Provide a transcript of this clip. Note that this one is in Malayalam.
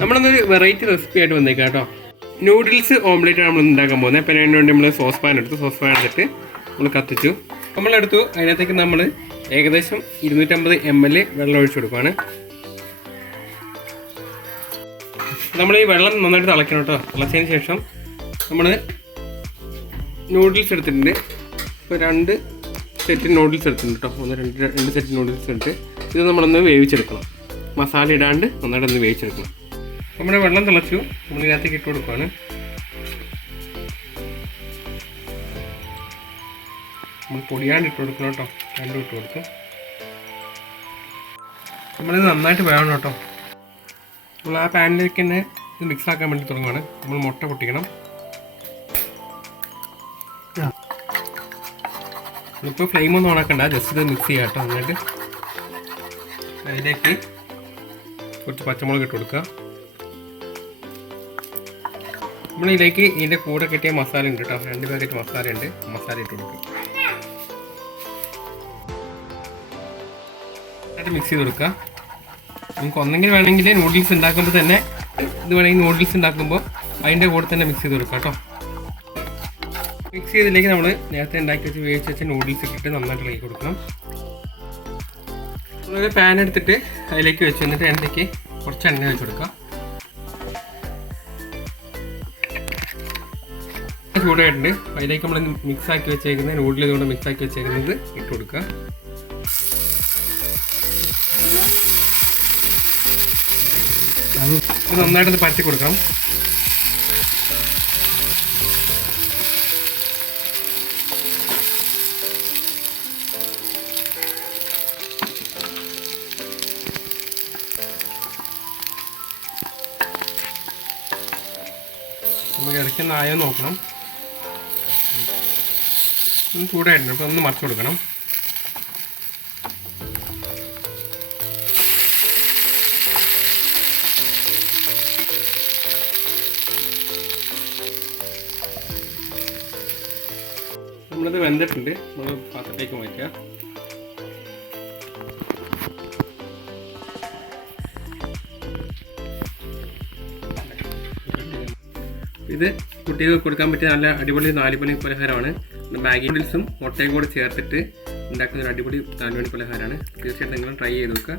നമ്മളൊന്നൊരു വെറൈറ്റി റെസിപ്പി ആയിട്ട് വന്നേക്കാം കേട്ടോ. നൂഡിൽസ് ഓംലേറ്റ് നമ്മൾ ഉണ്ടാക്കാൻ പോകുന്നത്. അപ്പം അതിന് വേണ്ടി നമ്മൾ സോസ് പാൻ എടുത്തു. സോസ് പാൻ എടുത്തിട്ട് നമ്മൾ കത്തിച്ചു. നമ്മളെടുത്തു. അതിനകത്തേക്ക് നമ്മൾ ഏകദേശം ഇരുന്നൂറ്റമ്പത് എം എൽ വെള്ളം ഒഴിച്ചു കൊടുക്കുകയാണ് നമ്മൾ ഈ വെള്ളം നന്നായിട്ട് തിളയ്ക്കണം കേട്ടോ. തിളച്ചതിന് ശേഷം നമ്മൾ നൂഡിൽസ് എടുത്തിട്ടുണ്ട്. ഇപ്പോൾ രണ്ട് സെറ്റ് നൂഡിൽസ് എടുത്തിട്ടുണ്ട് കേട്ടോ. ഒന്ന് രണ്ട് രണ്ട് സെറ്റ് നൂഡിൽസ് എടുത്ത് ഇത് നമ്മളൊന്ന് വേവിച്ചെടുക്കണം. മസാല ഇടാണ്ട് നന്നായിട്ടൊന്ന് വേവിച്ചെടുക്കണം. നമ്മുടെ വെള്ളം തിളച്ചു. നമ്മളിതിനകത്തേക്ക് ഇട്ട് കൊടുക്കുകയാണ് നമ്മൾ പൊടിയാണ്ട് ഇട്ട് കൊടുക്കണം കേട്ടോ. രണ്ടും ഇട്ട് കൊടുത്തു. നമ്മളിത് നന്നായിട്ട് വേണം കേട്ടോ. നമ്മൾ ആ പാനിലേക്ക് തന്നെ ഇത് മിക്സ് ആക്കാൻ വേണ്ടി തുടങ്ങുകയാണ് നമ്മൾ മുട്ട പൊട്ടിക്കണം. ഇപ്പോൾ ഫ്ലെയിം ഒന്നും ഉണക്കണ്ട ജസ്റ്റ് ഇത് മിക്സ് ചെയ്യാം കേട്ടോ നന്നായിട്ട്. അതിലേക്ക് കുറച്ച് പച്ചമുളക് ഇട്ട് കൊടുക്കുക. നമ്മളിതിലേക്ക് ഇതിന്റെ കൂടെ കിട്ടിയ മസാല ഉണ്ട് കേട്ടോ. രണ്ട് പാക്കറ്റ് മസാല ഉണ്ട്. മസാല ഇട്ട് കൊടുക്കുക എന്നിട്ട് മിക്സ് ചെയ്ത് കൊടുക്കുക നമുക്ക് ഒന്നെങ്കിൽ വേണമെങ്കിൽ നൂഡിൽസ് ഉണ്ടാക്കുമ്പോൾ തന്നെ ഇത് വേണമെങ്കിൽ നൂഡിൽസ് ഉണ്ടാക്കുമ്പോൾ അതിന്റെ കൂടെ തന്നെ മിക്സ് ചെയ്ത് കൊടുക്കുക കേട്ടോ. മിക്സ് ചെയ്തില്ലെങ്കിൽ നമ്മൾ നേരത്തെ ഉണ്ടാക്കി വെച്ച് വേവിച്ച് വെച്ച നൂഡിൽസ് ഇട്ടിട്ട് നന്നായിട്ട് ഇളക്കി കൊടുക്കണം. നമ്മളൊരു പാൻ എടുത്തിട്ട് അതിലേക്ക് വെച്ച് എന്നിട്ട് എണ്ണയ്ക്ക് കുറച്ച് എണ്ണ വെച്ച് കൊടുക്കാം ചൂടായിട്ടുണ്ട്. അതിലേക്ക് നമ്മൾ മിക്സ് ആക്കി വെച്ചേക്കുന്ന നൂഡിൽ ഇതുകൊണ്ട് മിക്സ് ആക്കി വെച്ചേക്കുന്നത് ഇട്ട് കൊടുക്കുക. നന്നായിട്ടൊന്ന് പരത്തി കൊടുക്കാം നമുക്ക് ഇടയ്ക്ക് നായ നോക്കണം. ചൂടായിട്ടുണ്ട് അപ്പോൾ ഒന്ന് മറച്ചു കൊടുക്കണം. നമ്മളത് വെന്തിട്ടുണ്ട്. നമ്മൾ പാത്രത്തേക്ക് മാറ്റുക. ഇത് കുട്ടികൾക്ക് കൊടുക്കാൻ പറ്റിയ നല്ല അടിപൊളി നാലുമണി പലഹാരമാണ്. മാഗി നൂഡിൽസും മുട്ടയും കൂടി ചേർത്തിട്ട് ഉണ്ടാക്കുന്ന ഒരു അടിപൊളി നാലുമണി പലഹാരമാണ് തീർച്ചയായിട്ടും നിങ്ങളും ട്രൈ ചെയ്ത് നോക്കുക.